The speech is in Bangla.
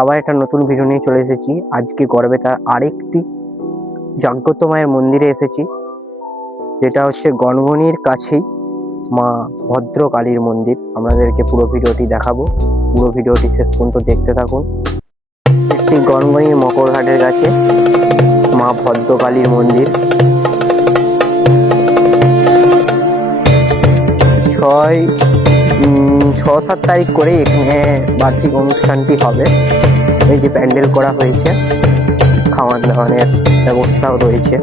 আবার একটা নতুন ভিডিও নিয়ে চলে এসেছি। আজকে গড়বেতার আরেকটি জাগ্রত মায়ের মন্দিরে এসেছি, যেটা হচ্ছে গনগনির কাছেই মা ভদ্রকালীর মন্দির। আপনাদেরকে পুরো ভিডিওটি দেখাবো, পুরো ভিডিওটি শেষ পর্যন্ত দেখতে থাকুন। একটি গনগনির মকরঘাটের কাছে মা ভদ্রকালীর মন্দির। 6-7 তারিখ করে এখানে বার্ষিক অনুষ্ঠানটি হবে। এই যে প্যান্ডেল করা হয়েছে, খাওয়ান দাওয়ানের ব্যবস্থাও রয়েছে।